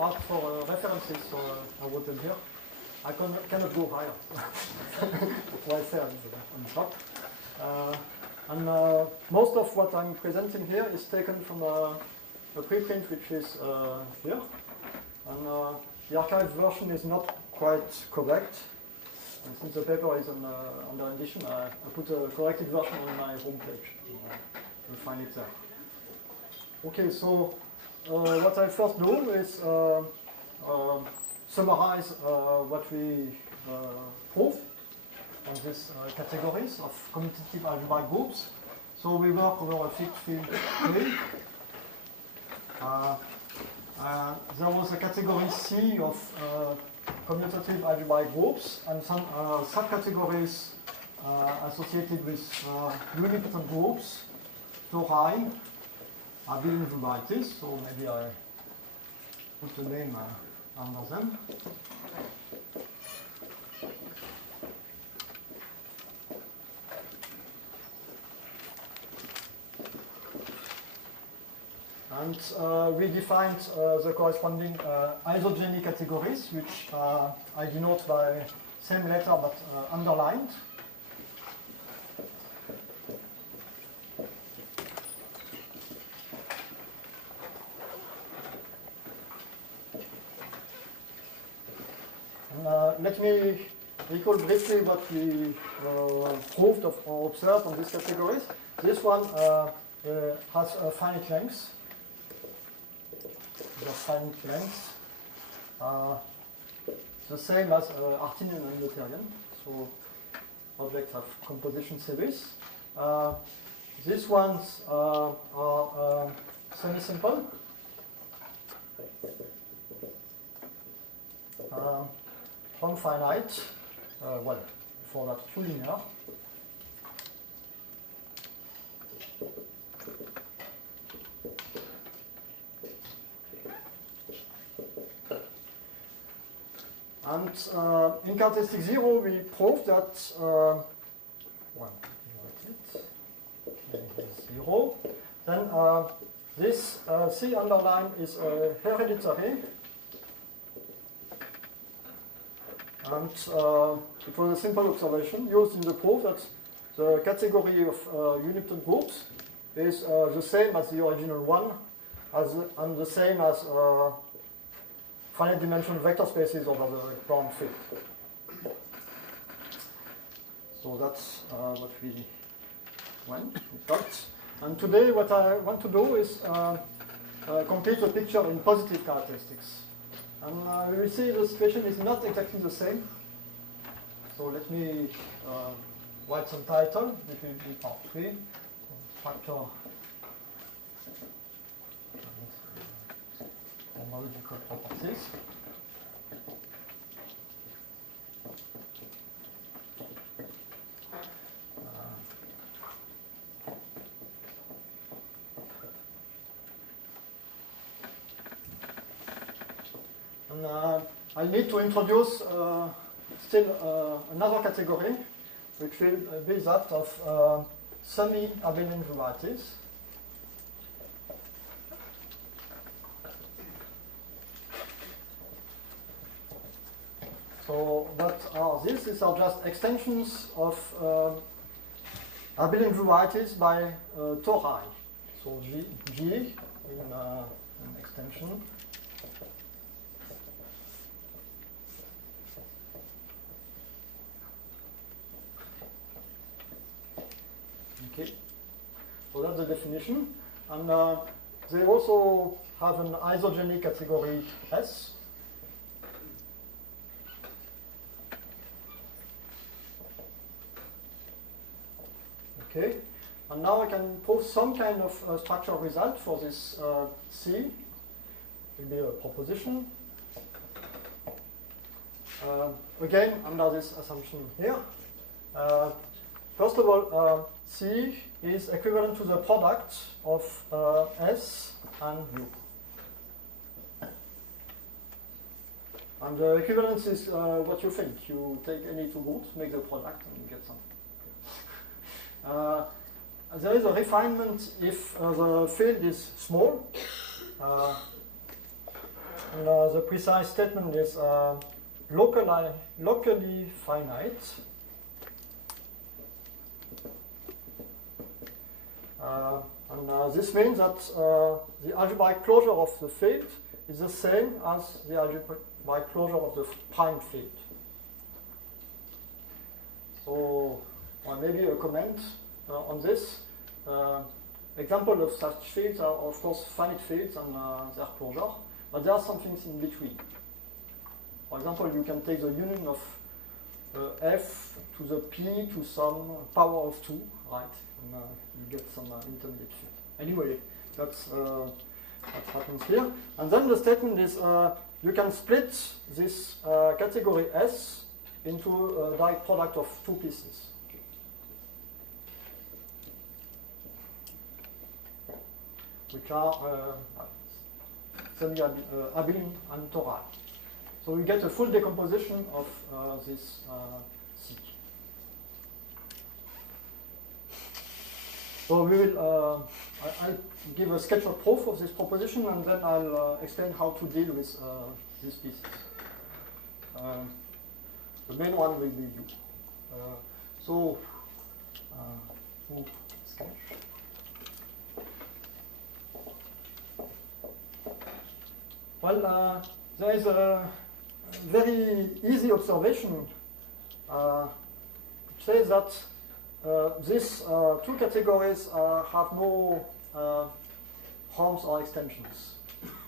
ask for references, so I wrote them here. I cannot go higher. That's why I say I'm top. And most of what I'm presenting here is taken from a preprint which is here. And the archived version is not quite correct. And since the paper is under edition, I put a corrected version on my homepage. You'll find it there. Okay, so what I first do is summarize what we prove on these categories of commutative algebraic groups. So we work over a fixed field tree. There was a category C of commutative algebraic groups and some subcategories associated with unipotent groups, tori, abelian varieties. So maybe I put the name under them. And we defined the corresponding isogeny categories, which I denote by same letter but underlined. And, let me recall briefly what we proved or observed on these categories. This one has a finite length. The finite length, the same as Artinian and Noetherian, so objects have composition series. These ones are semi-simple. Non-finite, well, for that two linear. And in characteristic 0, we proved that, well, here's 0. Then this C underline is hereditary. And it was a simple observation used in the proof that the category of unipotent groups is the same as the original one, and the same as finite dimensional vector spaces over the ground field. So that's what we got. And today what I want to do is complete the picture in positive characteristics. And we will see the situation is not exactly the same. So let me write some title. This will be part 3. Structure homological properties. And I need to introduce still another category, which will be that of semi-abelian varieties. So what are these? These are just extensions of abelian varieties by tori. So G in an extension. Okay, so that's the definition. And they also have an isogeny category S. Okay, and now I can prove some kind of structural result for this C. It will be a proposition. Again, under this assumption here. First of all, C is equivalent to the product of S and U. And the equivalence is what you think. You take any two groups, make the product, and you get something. There is a refinement if the field is small. And, the precise statement is locally finite. And this means that the algebraic closure of the field is the same as the algebraic closure of the prime field. So, or maybe a comment on this. Example of such fields are, of course, finite fields and their closure, but there are some things in between. For example, you can take the union of f to the p to some power of 2, right? And you get some intermediate field. Anyway, that's what happens here. And then the statement is you can split this category S into a direct product of two pieces. Which are semi-abelian and tori. So we get a full decomposition of this C. So we will, I'll give a sketch of proof of this proposition, and then I'll explain how to deal with these pieces. The main one will be U. Sketch. Well, there is a very easy observation which says that these two categories have no harms or extensions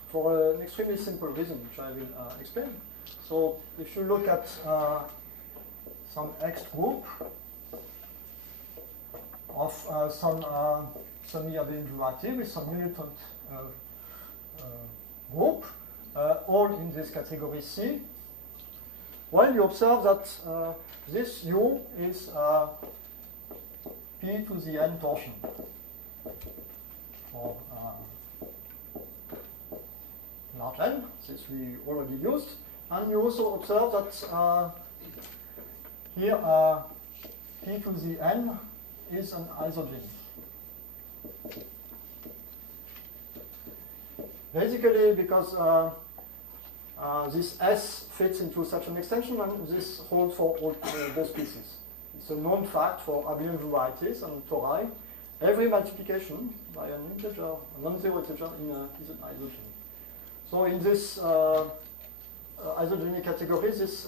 for an extremely simple reason, which I will explain. So if you look at some X group of some semi-abelian variety with some unitant group, all in this category C, well, you observe that this U is P to the n torsion, or large N, this we already used. And you also observe that here P to the n is an isogeny. Basically, because this S fits into such an extension, and this holds for all, both pieces. It's a known fact for abelian varieties and tori. Every multiplication by an integer, a non-zero integer, is an isogeny. So in this isogeny category, this is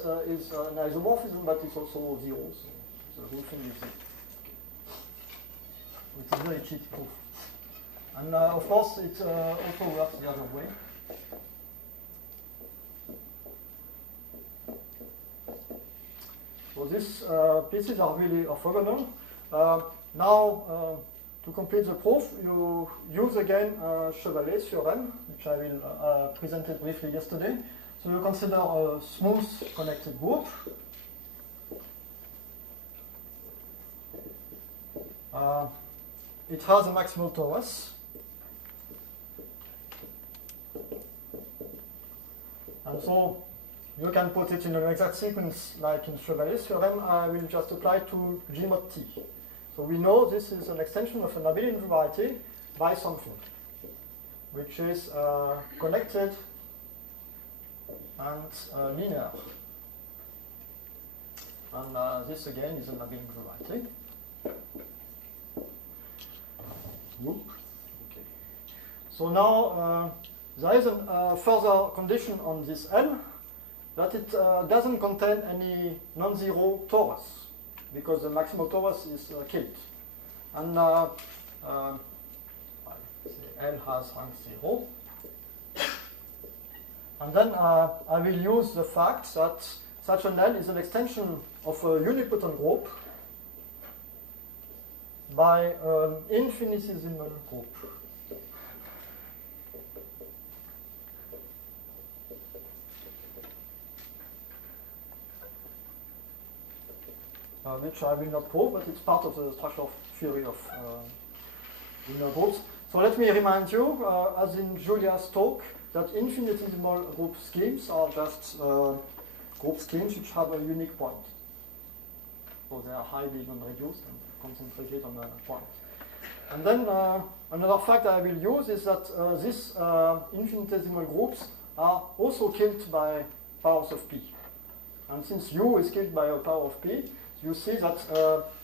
an isomorphism, but it's also zero. So the whole thing is zero. It's a very cheap proof. And of course, it also works the other way. So these pieces are really orthogonal. Now, to complete the proof, you use again Chevalet's theorem, which I will presented briefly yesterday. So you consider a smooth connected group. It has a maximal torus. And so you can put it in an exact sequence like in Chevalet's theorem. I will just apply to G mod T. So we know this is an extension of an abelian variety by something, which is connected and linear. And this again is an abelian variety. Whoop. Okay. So now there is a further condition on this N that it doesn't contain any non-zero torus, because the maximal torus is killed. And L has rank 0. And then I will use the fact that such an L is an extension of a unipotent group by an infinitesimal group. Which I will not prove, but it's part of the structural theory of linear groups. So let me remind you, as in Julia's talk, that infinitesimal group schemes are just group schemes which have a unique point. So they are highly non-reduced and concentrated on a point. And then another fact I will use is that these infinitesimal groups are also killed by powers of p. And since U is killed by a power of p, you see that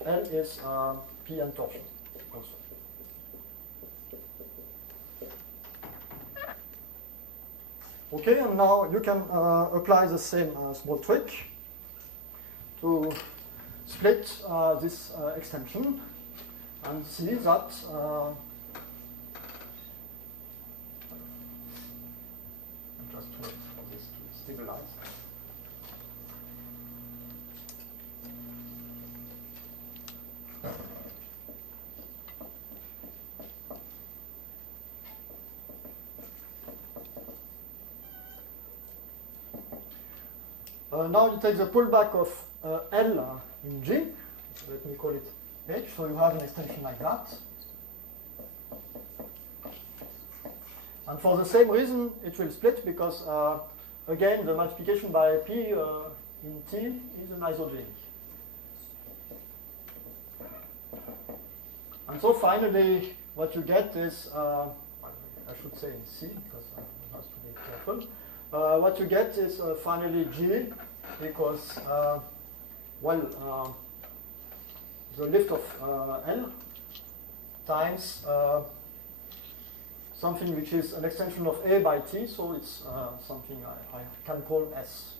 L is p-n torsion also. Okay, and now you can apply the same small trick to split this extension and see that just wait for this to stabilize. Now you take the pullback of L in G. Let me call it H. So you have an extension like that. And for the same reason, it will split because, again, the multiplication by P in T is an isogenic. And so finally, what you get is, I should say in C, because I have to be careful. What you get is finally G equals, the lift of L times something which is an extension of A by T, so it's something I can call S.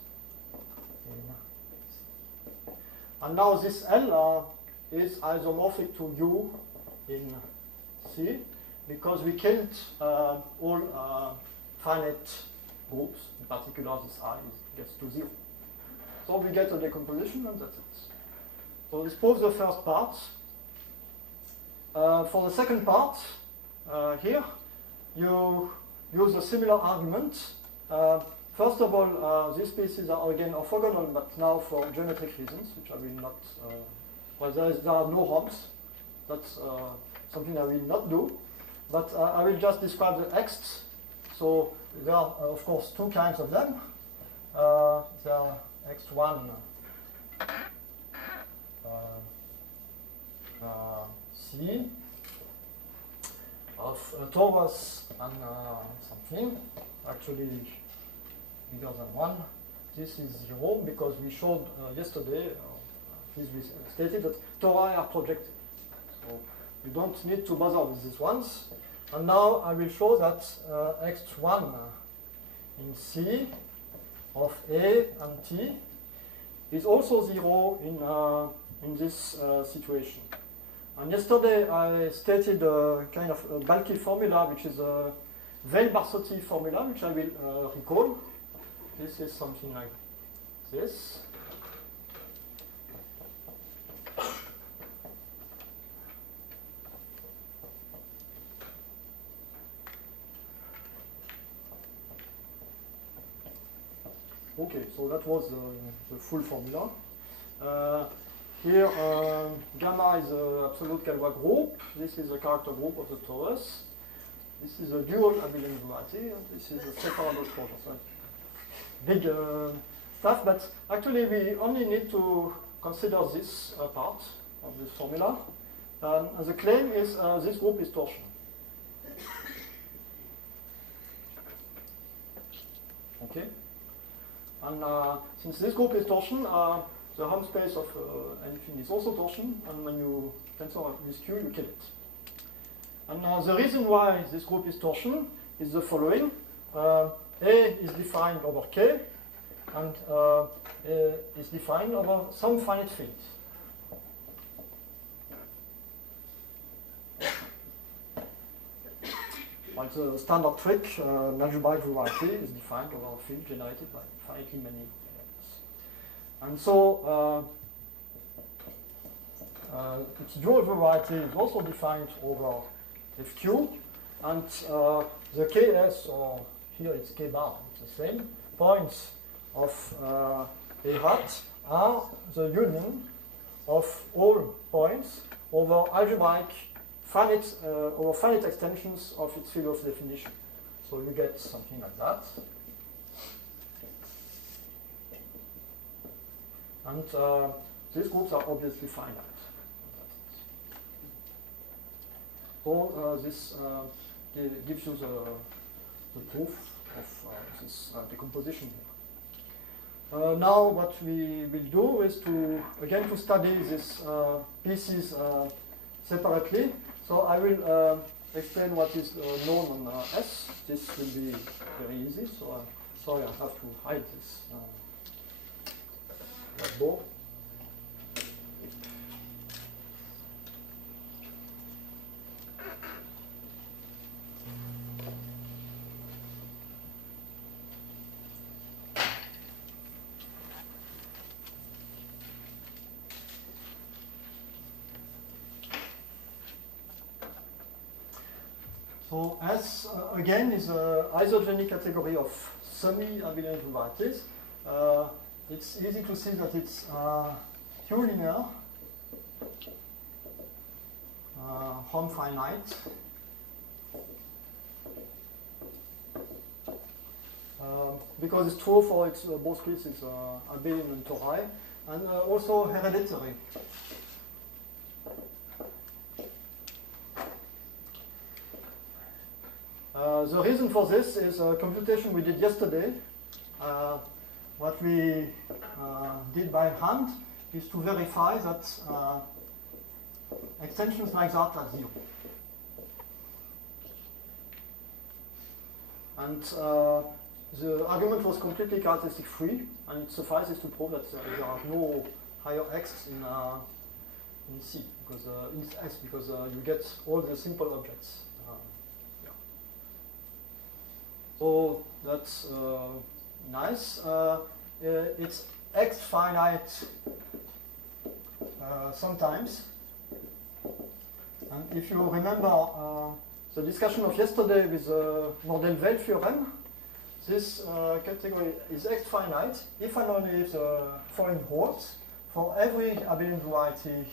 And now this L is isomorphic to U in C because we killed all finite groups, in particular this I gets to 0. So we get a decomposition and that's it. So this proves the first part. For the second part, here, you use a similar argument. First of all, these pieces are again orthogonal, but now for geometric reasons, which I will not, well, there are no ROMs. That's something I will not do. But I will just describe the X. So there are, of course, two kinds of them. There are X1 C of torus and something, actually bigger than 1. This is 0 because we showed yesterday, we stated that tori are projective. So you don't need to bother with these ones. And now I will show that X1 in C of A and T is also 0 in this situation. And yesterday I stated a kind of a bulky formula, which is a Weil-Barsotti formula, which I will recall. This is something like this. Okay, so that was the full formula. Here, gamma is an absolute Galois group. This is a character group of the torus. This is a dual abelian variety. This is a separable closure. So big stuff, but actually we only need to consider this part of this formula. And the claim is this group is torsion. Okay. And since this group is torsion, the home space of anything is also torsion, and when you tensor this Q, you kill it. And the reason why this group is torsion is the following. A is defined over K, and A is defined over some finite field. Like the standard trick, an algebraic variety is defined over a field generated by finitely many elements. And so its dual variety is also defined over Fq, and the Ks, or here it's K bar, it's the same, points of A hat are the union of all points over algebraic over finite extensions of its field of definition. So you get something like that. And these groups are obviously finite. So this gives you the proof of this decomposition here. Now what we will do is to study these pieces separately. So I will explain what is known on S. This will be very easy, so sorry I have to hide this board. So S, again, is an isogenic category of semi-abelian varieties. It's easy to see that it's Q-linear, Hom finite, because it's true for its both cases, abelian and tori, and also hereditary. The reason for this is a computation we did yesterday. What we did by hand is to verify that extensions like that are zero. And the argument was completely characteristic free, and it suffices to prove that there are no higher x in C, because in S, because you get all the simple objects. So that's nice. It's x finite sometimes. And if you remember the discussion of yesterday with the Mordell-Weil theorem, this category is x finite if and only if the following holds for every abelian variety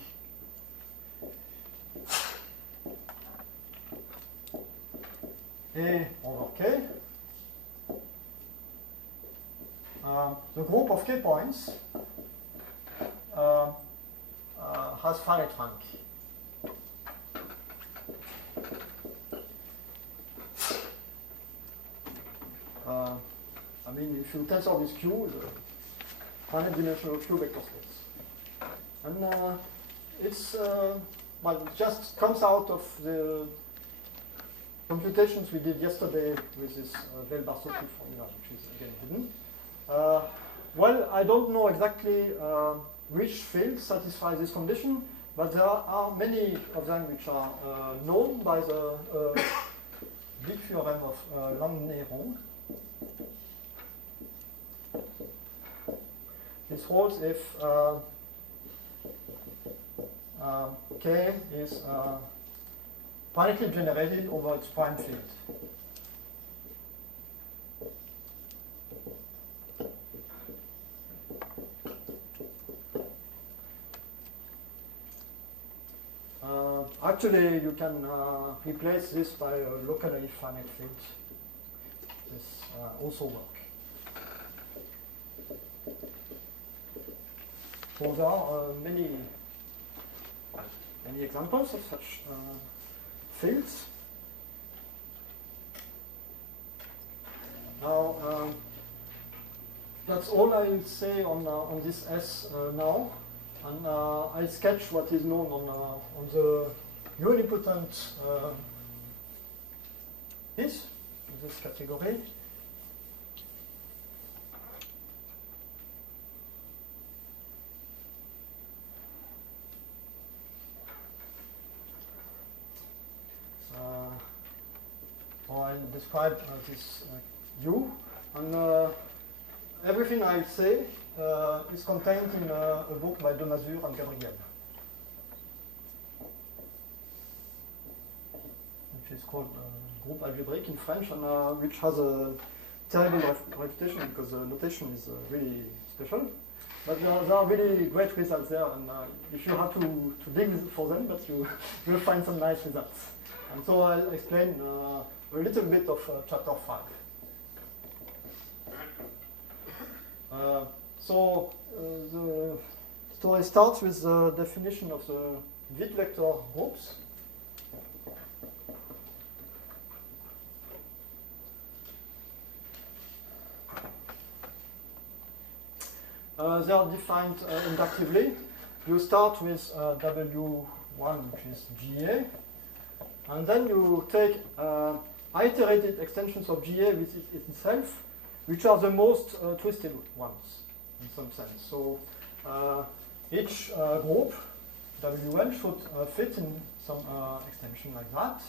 A over K. The group of K points has finite rank. I mean, if you tensor this Q, the finite dimensional Q vector space. And it's, well, it just comes out of the computations we did yesterday with this Weil-Barsotti formula, which is again hidden. Well, I don't know exactly which fields satisfy this condition, but there are many of them which are known by the big theorem of Lamné-Ronc. This holds if K is finitely generated over its prime field. Actually, you can replace this by a locally finite field. This also works. So there are many examples of such fields. Now, that's all I'll say on this S now. And I'll sketch what is known on the unipotent piece, in this category. Or I'll describe this U, and everything I'll say is contained in a book by De Mazure and Gabriel, which is called Group Algebraique in French, and which has a terrible reputation because the notation is really special. But there are really great results there, and if you have to dig for them, but you will find some nice results. And so I'll explain a little bit of chapter 5. So the story starts with the definition of the Witt vector groups. they are defined inductively. You start with W1, which is GA, and then you take iterated extensions of GA with itself, which are the most twisted ones, in some sense. So each group, WN, should fit in some extension like that.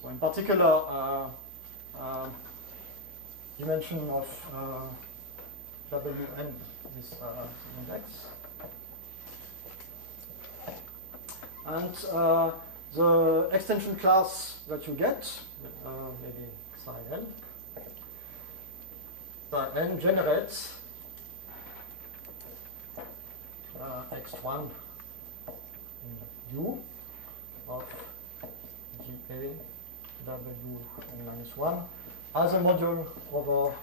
So in particular, dimension of Wn is index. And the extension class that you get, maybe psi n, psi n generates x1 in U of GA W minus 1 as a module over,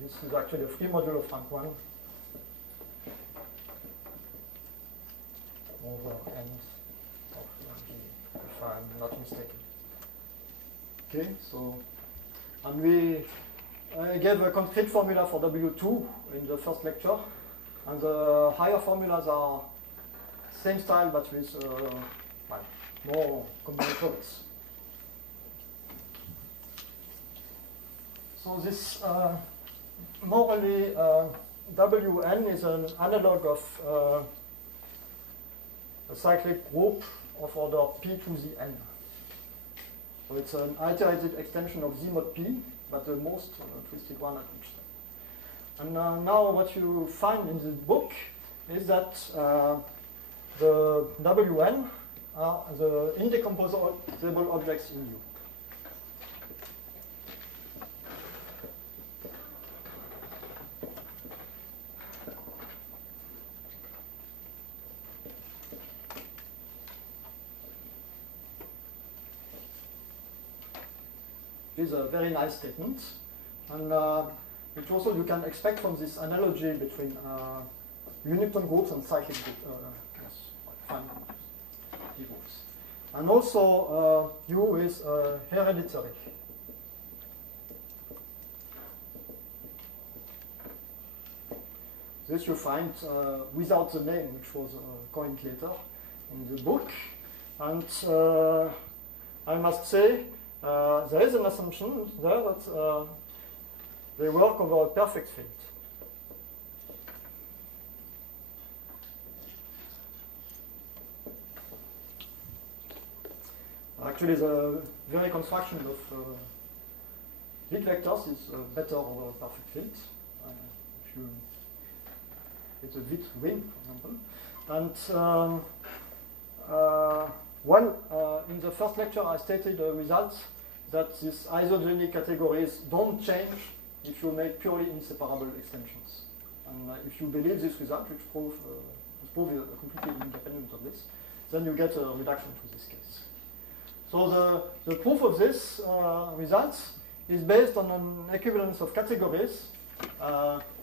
this is actually a free module of rank 1 over n of G, if I'm not mistaken. Okay, so, and I gave a concrete formula for W2 in the first lecture, and the higher formulas are same style but with more combinatorics. So this morally Wn is an analog of a cyclic group of order p to the n. So it's an iterated extension of Z mod p, but the most twisted one at each step. And now what you find in the book is that the Wn are the indecomposable objects in U. Is a very nice statement, and which also you can expect from this analogy between unipton groups and cyclic fine groups. And also U is hereditary. This you find without the name, which was coined later in the book, and I must say, there is an assumption there that they work over a perfect field. Actually, the very construction of bit vectors is better over a perfect field. If you get a bit ring, for example. And in the first lecture, I stated the results that these isogeny categories don't change if you make purely inseparable extensions. And if you believe this result, which prove completely independent of this, then you get a reduction to this case. So the proof of this results is based on an equivalence of categories,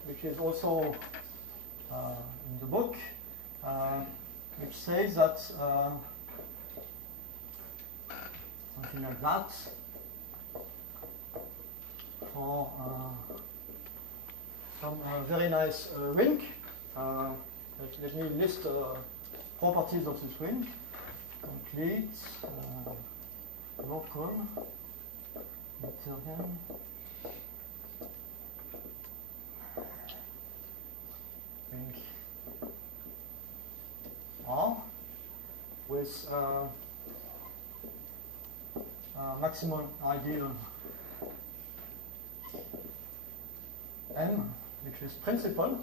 which is also in the book, which says that something like that for some very nice ring. Let me list properties of this ring. Complete, local, Euclidean, ring R with maximum ideal M, which is principal.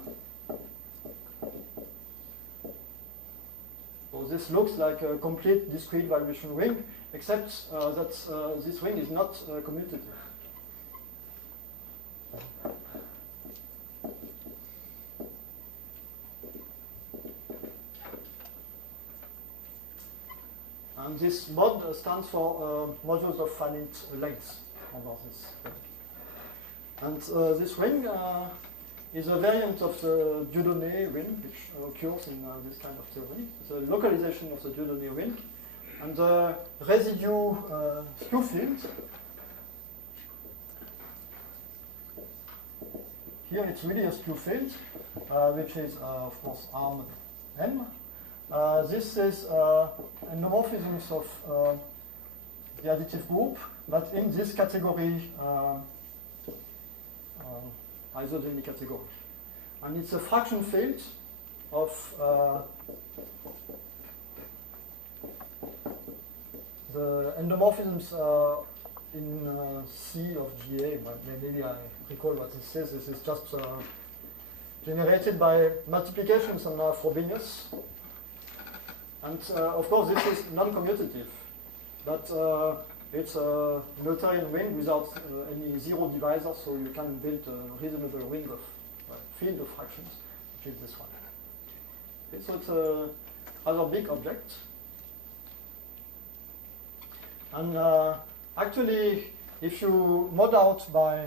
So this looks like a complete discrete valuation ring, except that this ring is not commutative. And this mod stands for modules of finite length over this ring. And this ring is a variant of the Dieudonné ring, which occurs in this kind of theory. It's a localization of the Dieudonné ring. And the residue skew field, here it's really a skew field, which is of course arm n. This is endomorphisms of the additive group, but in this category, isogeny category. And it's a fraction field of the endomorphisms in C of GA, but maybe I recall what this is. This is just generated by multiplications on Frobenius. And of course, this is non-commutative, but it's a Noetherian ring without any zero divisor, so you can build a reasonable ring of field of fractions, which is this one. Okay, so it's a rather big object. And actually, if you mod out by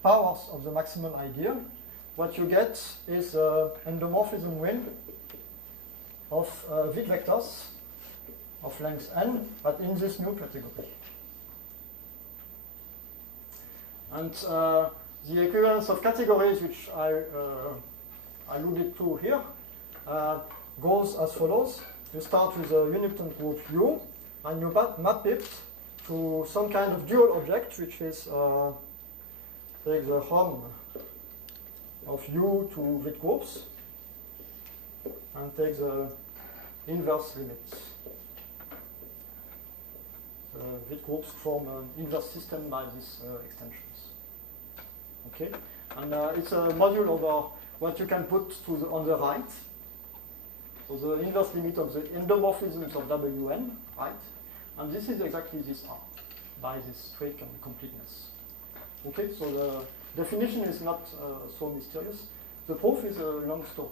powers of the maximal idea, what you get is an endomorphism ring of Witt vectors of length n, but in this new category. And the equivalence of categories, which I alluded to here, goes as follows. You start with a unipotent group U, and you map it to some kind of dual object, which is take the Hom of U to Witt groups, and take the inverse limits. The Witt groups form an inverse system by these extensions. Okay, and it's a module over what you can put to on the right. So the inverse limit of the endomorphisms of Wn, right? And this is exactly this R by this trick and completeness. Okay, so the definition is not so mysterious. The proof is a long story.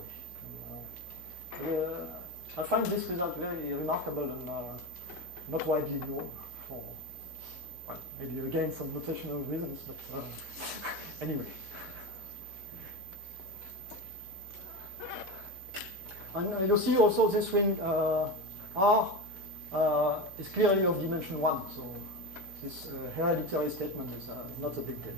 I find this result very remarkable and not widely known for, well, maybe again some notational reasons, but anyway. And you see also this ring R is clearly of dimension 1, so this hereditary statement is not a big deal.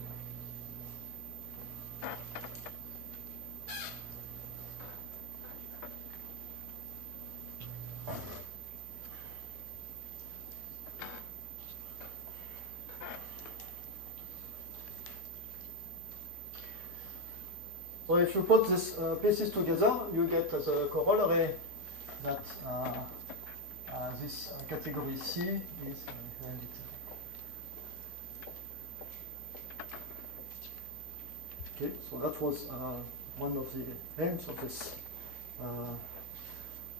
So if you put these pieces together, you get as a corollary that this category C is hereditary. Okay, so that was one of the aims of this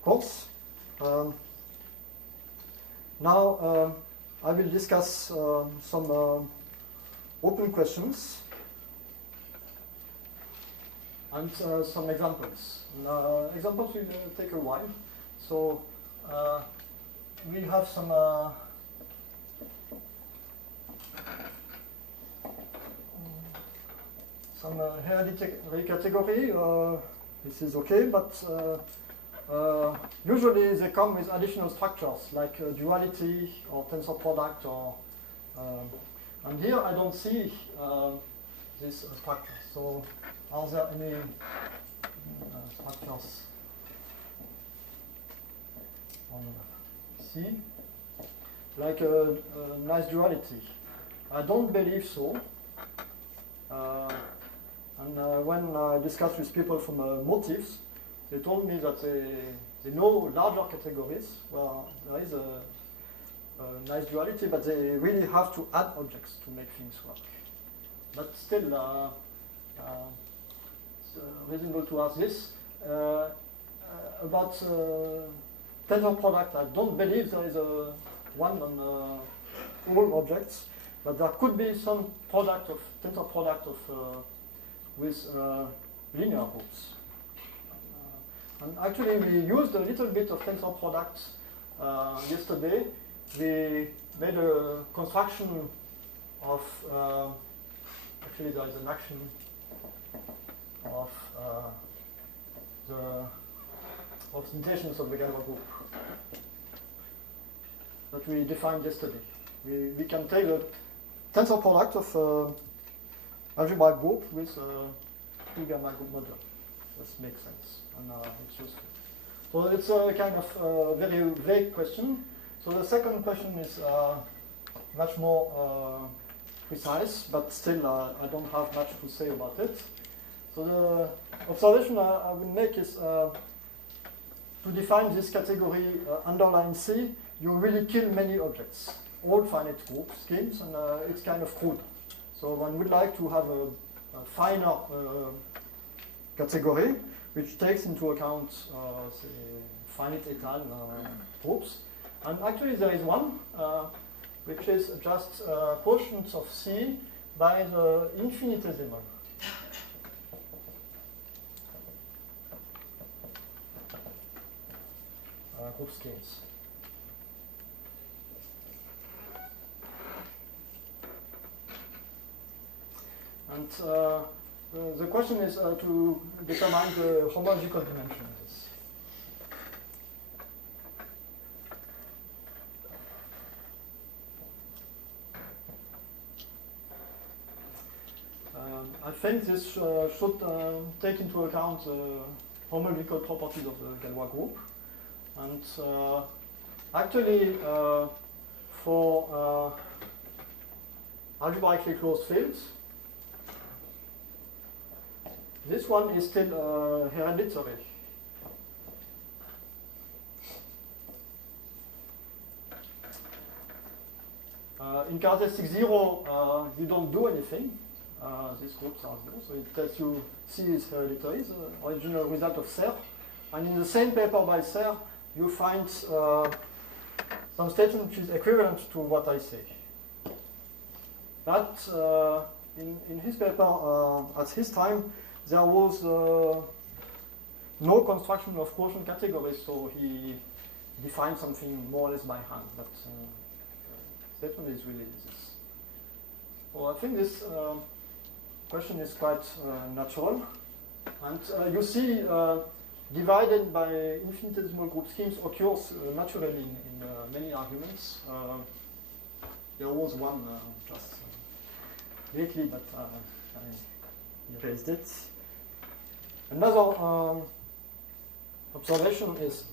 course. Now I will discuss some open questions and some examples. Examples will take a while. So we have some hereditary category. This is okay, but usually they come with additional structures like duality or tensor product, or and here I don't see this structure. So are there any structures on C, like a nice duality? I don't believe so. And when I discussed with people from motifs, they told me that they know larger categories where there is a nice duality, but they really have to add objects to make things work. But still, it's reasonable to ask this. About tensor product, I don't believe there is a one on all objects, but there could be some product of tensor product of with linear groups. And actually, we used a little bit of tensor products yesterday. We made a construction of actually there is an action of the representations of the Gamma group. we defined yesterday. We can take the tensor product of algebraic group with a gamma group model. This makes sense, and it's useful. So it's a kind of very vague question. So the second question is much more precise, but still I don't have much to say about it. So the observation I will make is to define this category underline C, you really kill many objects, all finite group schemes, and it's kind of crude. So one would like to have a finer category which takes into account say, finite étale groups. And actually there is one which is just quotients of C by the infinitesimal. Group schemes. And the question is to determine the homological dimension of this. I think this should take into account the homological properties of the Galois group. And actually, for algebraically closed fields, this one is still hereditary. In characteristic 0, you don't do anything. These groups are 0, so it tells you C is hereditary, the original result of Serre. And in the same paper by Serre, you find some statement which is equivalent to what I say. But in his paper, at his time, there was no construction of quotient categories, so he defined something more or less by hand. But statement is really this. Well, I think this question is quite natural. And you see, divided by infinitesimal group schemes occurs naturally in many arguments. There was one just lately, but I erased it. Another observation is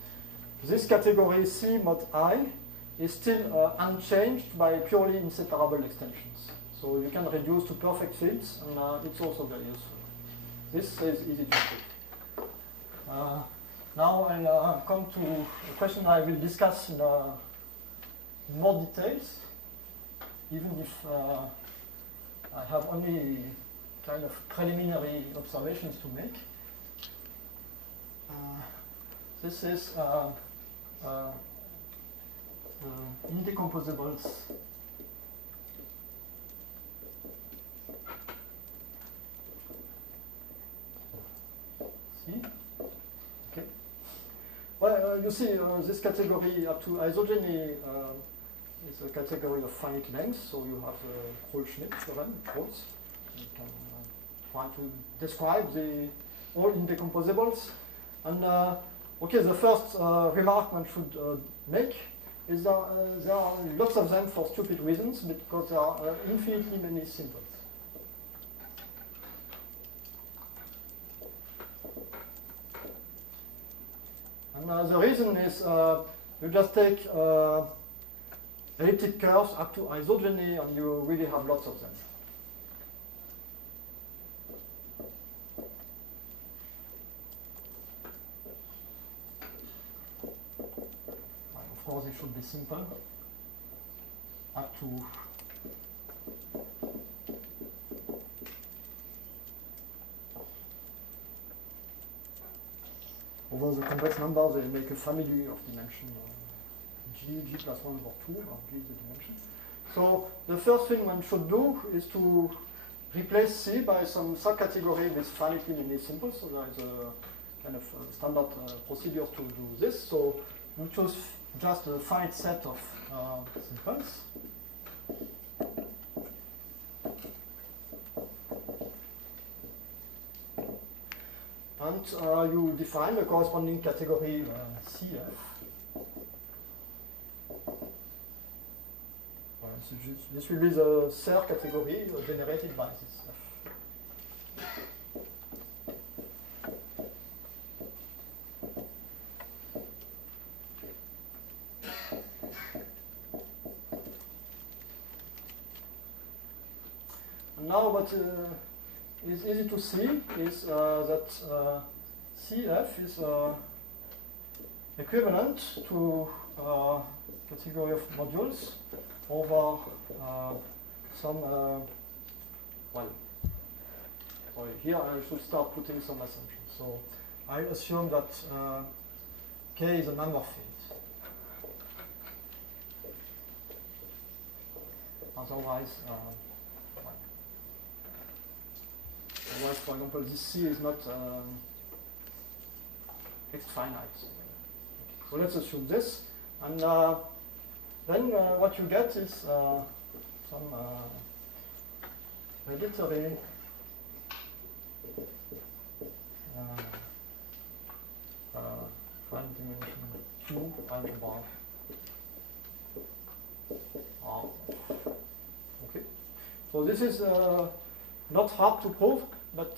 this category C mod I is still unchanged by purely inseparable extensions. So you can reduce to perfect fields, and it's also very useful. This is easy to see. Now I'll come to a question I will discuss in more details, even if I have only kind of preliminary observations to make. This is indecomposables. See? Okay. Well, you see, this category up to isogeny is a category of finite length, so you have the Kroll-Schmidt theorem, quotes. You can try to describe all indecomposables. And okay, the first remark one should make is that there are lots of them for stupid reasons, because there are infinitely many simples. And the reason is you just take elliptic curves up to isogeny, and you really have lots of them. Of course, it should be simple. Up to over the complex numbers, they make a family of dimension g plus 1 over 2, or g is the dimension. So the first thing one should do is to replace C by some subcategory with finitely many simples. So there is a kind of standard procedure to do this. So you choose just a finite set of simples. And you define the corresponding category CF. this will be the third category generated by this stuff. And now what is easy to see is that CF is equivalent to category of modules over some, well, sorry, here I should start putting some assumptions. So I assume that K is a number field. Otherwise, otherwise, for example, this C is not fixed finite. So let's assume this. And then what you get is some hereditary prime dimension Q algebra. Okay. So this is not hard to prove, but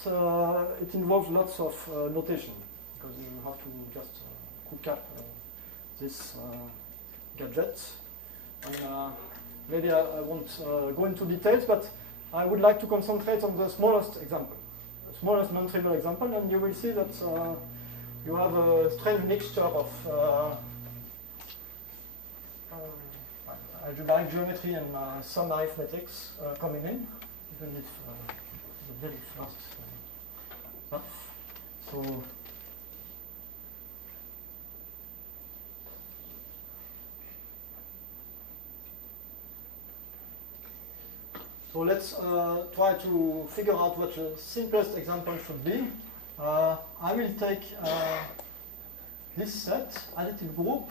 it involves lots of notation because you have to just cook up this gadget. And maybe I won't go into details, but I would like to concentrate on the smallest example, the smallest non-trivial example, and you will see that you have a strange mixture of algebraic geometry and some arithmetics coming in, even if the very first stuff. So let's try to figure out what the simplest example should be. I will take this set, additive group,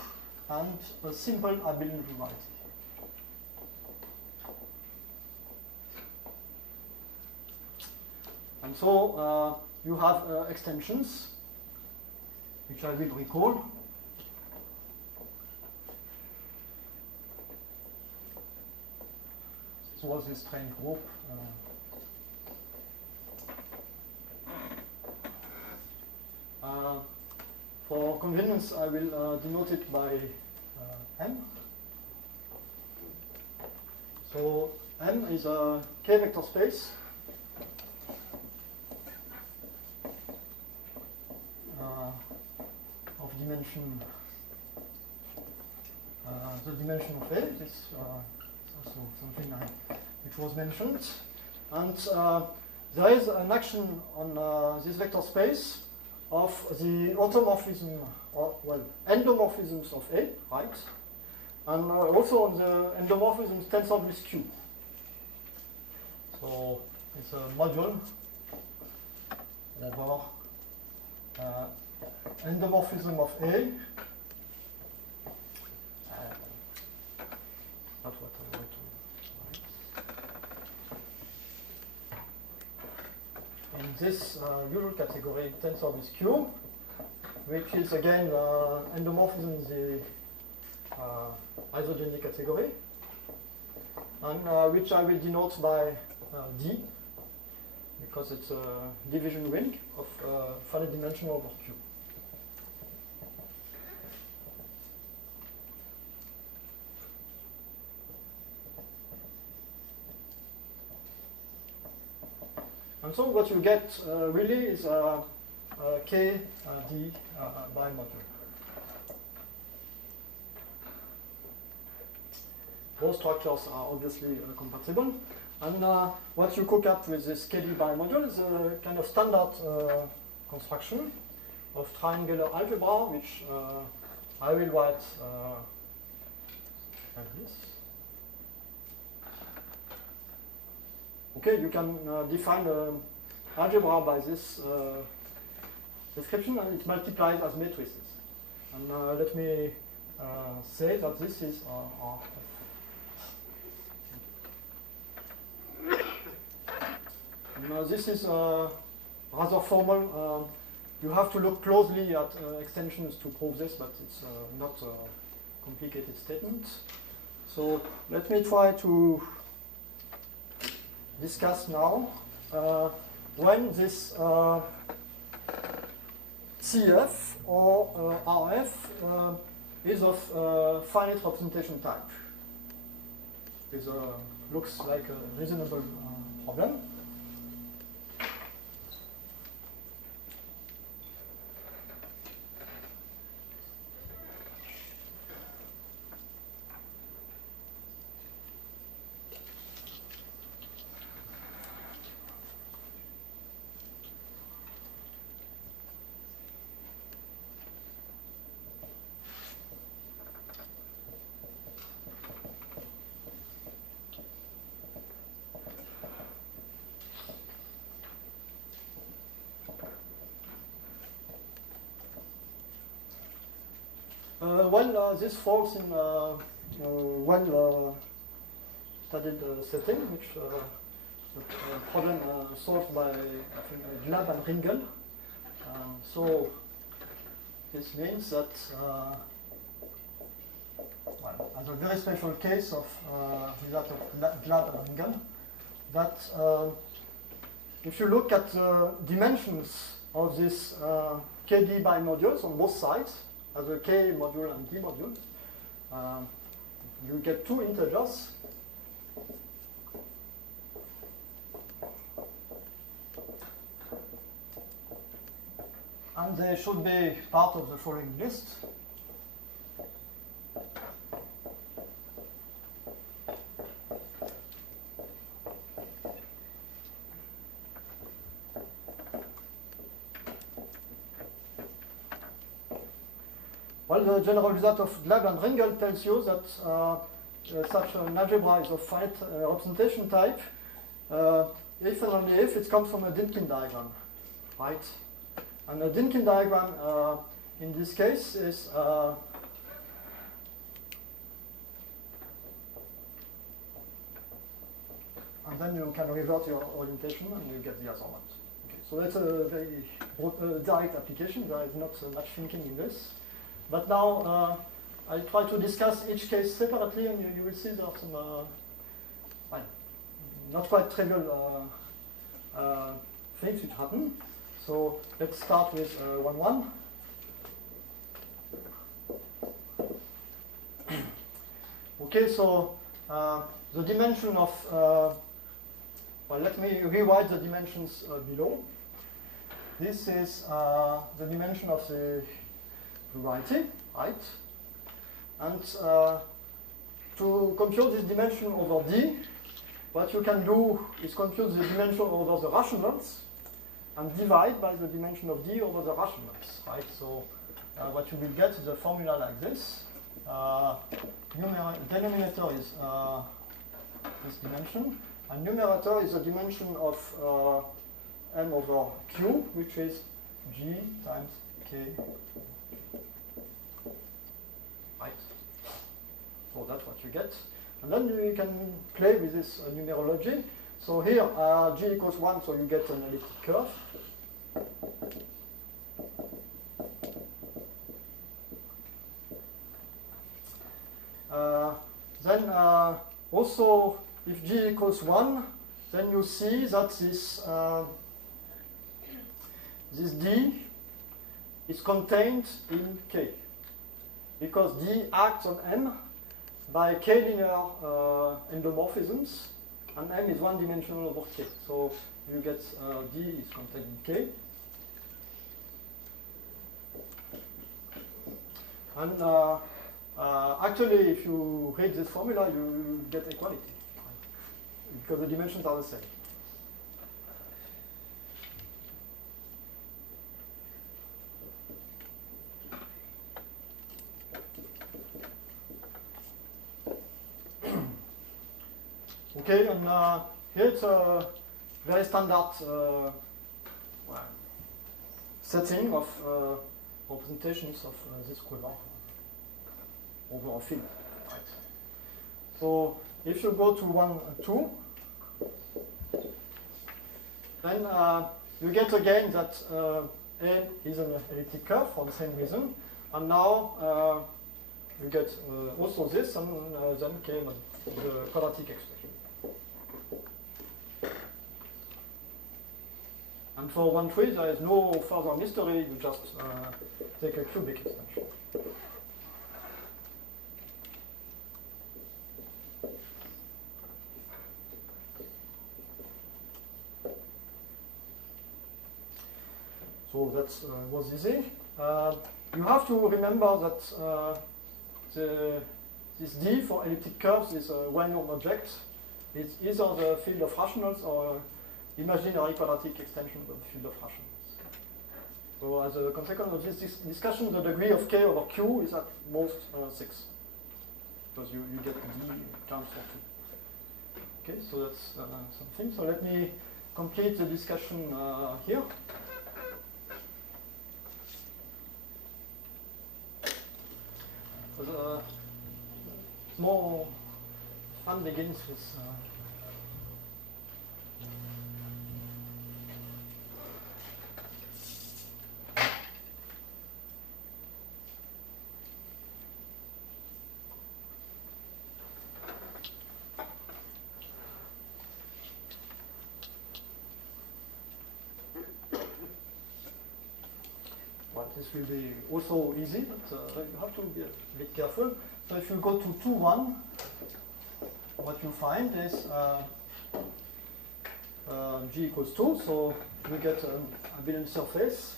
and a simple abelian variety. And so you have extensions, which I will recall. This was this train group. For convenience, I will denote it by M. So M is a K-vector space of dimension, the dimension of A. This is also something which was mentioned. And there is an action on this vector space of the automorphism, or well, endomorphisms of A, right? And also on the endomorphisms tensored with Q. So it's a module over endomorphism of A. Not what I want to write. In this usual category, tensor with Q, which is again endomorphism in the isogeny category, and which I will denote by D, because it's a division ring of finite dimension over Q. And so what you get really is K D bimodule. Both structures are obviously compatible. And what you cook up with this KD bimodule is a kind of standard construction of triangular algebra, which I will write like this. Okay, you can define algebra by this description, and it multiplies as matrices. And let me say that this is R. This is rather formal. You have to look closely at extensions to prove this, but it's not a complicated statement. So let me try to discuss now when this CF or RF is of finite representation type. This looks like a reasonable problem. Well, this falls in well-studied setting, which the problem solved by, I think, Glab and Ringel. So this means that, well, as a very special case of that of Glab and Ringel, that if you look at the dimensions of this KD bimodules on both sides, as a K module and D module, you get two integers. And they should be part of the following list. Well, the general result of Glab and Ringel tells you that such an algebra is of finite representation type if and only if it comes from a Dynkin diagram, right? And a Dynkin diagram in this case is and then you can revert your orientation and you get the other one. Okay, so that's a very direct application. There is not so much thinking in this. But now I'll try to discuss each case separately, and you will see there are some not quite trivial things which happen. So let's start with 1, 1. Okay, so the dimension of, well, let me rewrite the dimensions below. This is the dimension of the variety, right? And to compute this dimension over D, what you can do is compute the dimension over the rationals and divide by the dimension of D over the rationals, right? So what you will get is a formula like this. Denominator is this dimension, and numerator is the dimension of M over Q, which is G times K. Right? So that's what you get. And then you can play with this numerology. So here, G equals 1, so you get an elliptic curve. Then also, if G equals 1, then you see that this D is contained in K, because D acts on M by K linear endomorphisms, and M is one-dimensional over K. So you get D is contained in K. And actually, if you read this formula, you get equality, right? Because the dimensions are the same. Okay, and here it's a very standard setting of representations of this quiver over a field, right? So if you go to 1, 2, then you get again that A is an elliptic curve for the same reason, and now you get also this, and then came the quadratic expression. And for 1-3, there is no further mystery. You just take a cubic extension. So that was easy. You have to remember that this D for elliptic curves is a one-norm object. It's either the field of rationals or imaginary quadratic extension of the field of rationals. So as a consequence of this discussion, the degree of K over Q is at most 6. Because you get D times for 2. Okay, so that's something. So let me complete the discussion here. The more fun begins with well, this will be also easy, but you have to be a bit careful. So if you go to 2-1, what you find is G equals 2, so we get a abelian surface.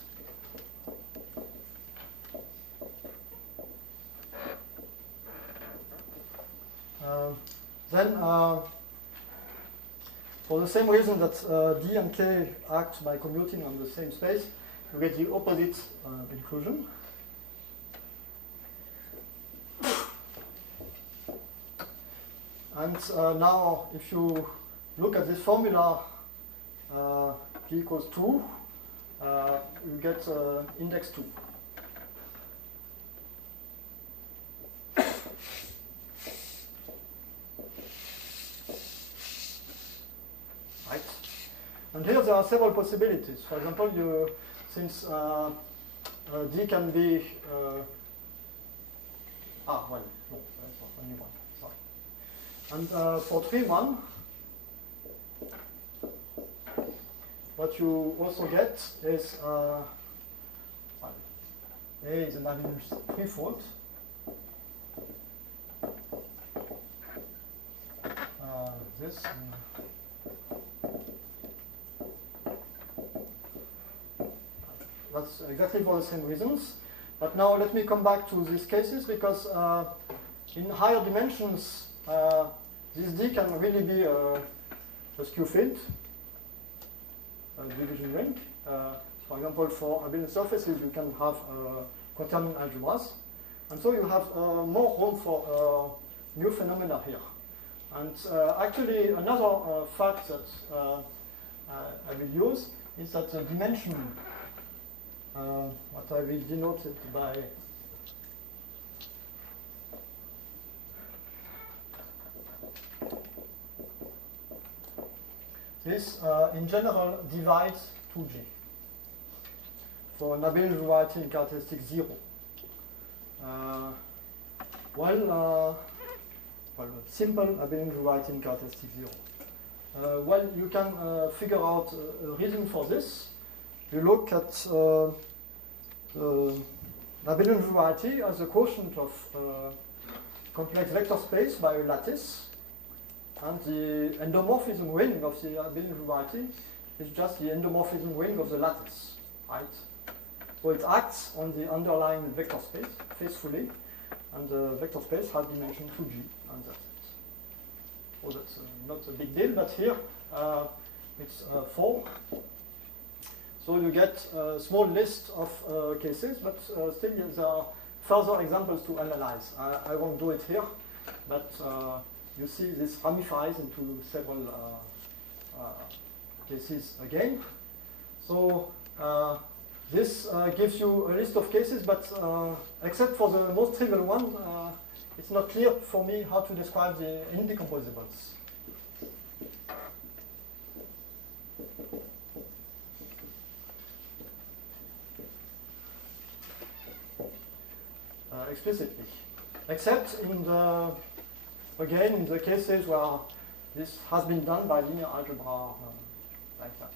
Then, for the same reason that D and K act by commuting on the same space, you get the opposite inclusion. And now, if you look at this formula, P equals 2, you get index 2. Right? And here there are several possibilities. For example, since D can be, well, no, that's not only one. And for 3-1, what you also get is A is an abelian threefold. This. That's exactly for the same reasons. But now let me come back to these cases, because in higher dimensions, this D can really be a skew field, a division ring. For example, for abelian surfaces, you can have quaternion algebras. And so you have more room for new phenomena here. And actually, another fact that I will use is that the dimension, what I will denote it by this, in general, divides 2G for an abelian variety in characteristic 0. Simple abelian variety in characteristic 0. Well, you can figure out a reason for this. You look at the abelian variety as a quotient of complex vector space by a lattice, and the endomorphism ring of the abelian variety is just the endomorphism ring of the lattice, right? So it acts on the underlying vector space faithfully, and the vector space has dimension 2G, and that's it. So that's not a big deal, but here it's 4. So you get a small list of cases, but still there are further examples to analyze. I won't do it here, but you see this ramifies into several cases again. So this gives you a list of cases, but except for the most trivial one, it's not clear for me how to describe the indecomposables. Explicitly. except in the, again, in the cases where this has been done by linear algebra like that.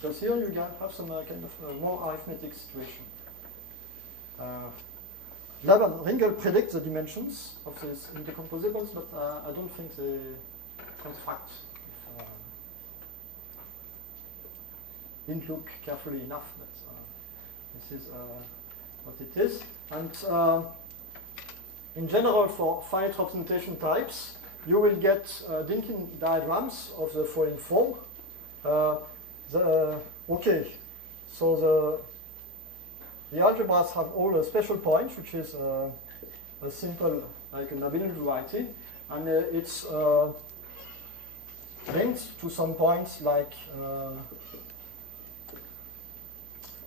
Because here you have some kind of more arithmetic situation. Laban Ringel predicts the dimensions of these indecomposables, but I don't think they construct. Didn't look carefully enough, but this is what it is. And in general, for finite representation types, you will get Dynkin diagrams of the following form. Okay, so the algebras have all a special point, which is a simple, like an abelian variety, and it's linked to some points like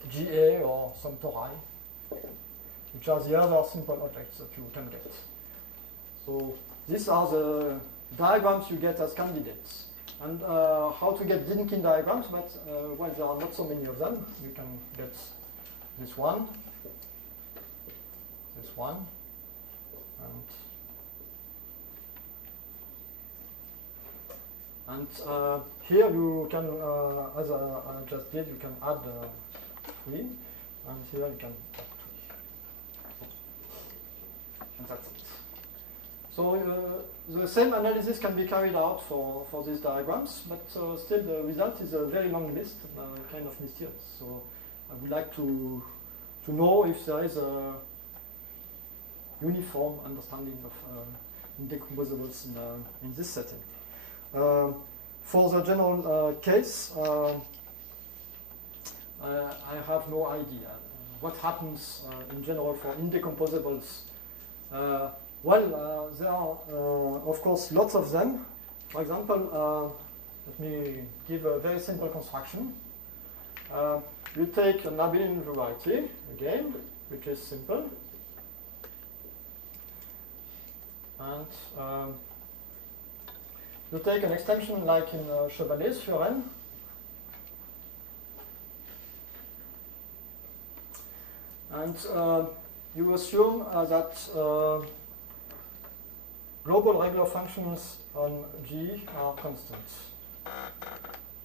GA or some tori, which are the other simple objects that you can get. So these are the diagrams you get as candidates. And how to get Dynkin diagrams, but well, there are not so many of them. You can get this one, and here you can, as I just did, you can add 3, and here you can add 3. And that's it. So the same analysis can be carried out for these diagrams, but still the result is a very long list, kind of mysterious. So I would like to know if there is a uniform understanding of indecomposables in this setting. For the general case, I have no idea what happens in general for indecomposables. Well, there are, of course, lots of them. For example, let me give a very simple construction. You take an abelian variety, again, which is simple. And you take an extension like in Chevalier's theorem. And you assume that global regular functions on G are constant.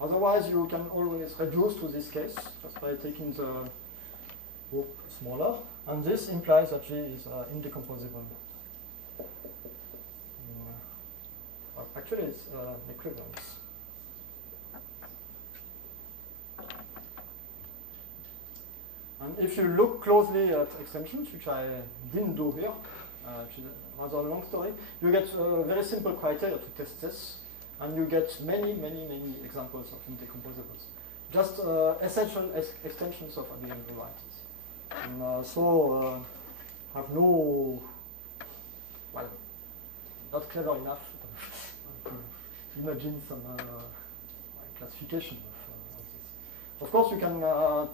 Otherwise, you can always reduce to this case just by taking the group smaller. And this implies that G is indecomposable. Actually, it's equivalence. And if you look closely at extensions, which I didn't do here, which is a rather long story, you get very simple criteria to test this, and you get many, many, many examples of indecomposables. Just essential extensions of abelian varieties. And so have no, well, not clever enough to imagine some classification of this. Of course, you can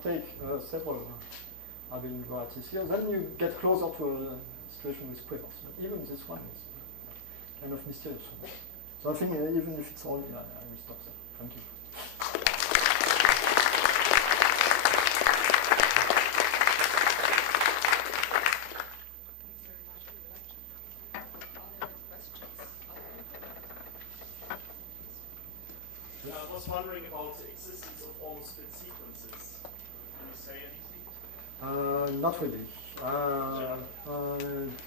take several abelian varieties here. Then you get closer to a situation with quavers. But even this one is kind of mysterious. So I think even if it's all, I will stop there. Thank you. I was wondering about the existence of almost split sequences. Can you say anything? Not really.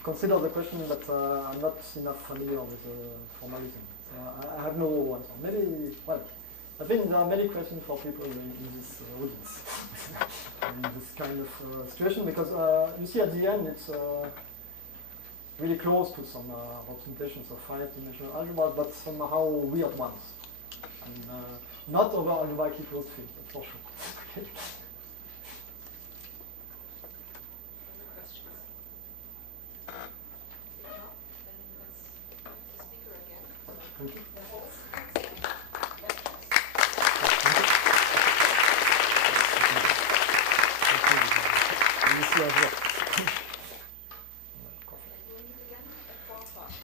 Consider the question, but I'm not enough familiar with formalism. So I have no answer. Maybe, well, I think there are many questions for people in this audience, in this kind of situation, because you see at the end it's really close to some representations of finite dimensional algebra, but somehow weird ones. And, not over algebraically closed field, that's for sure.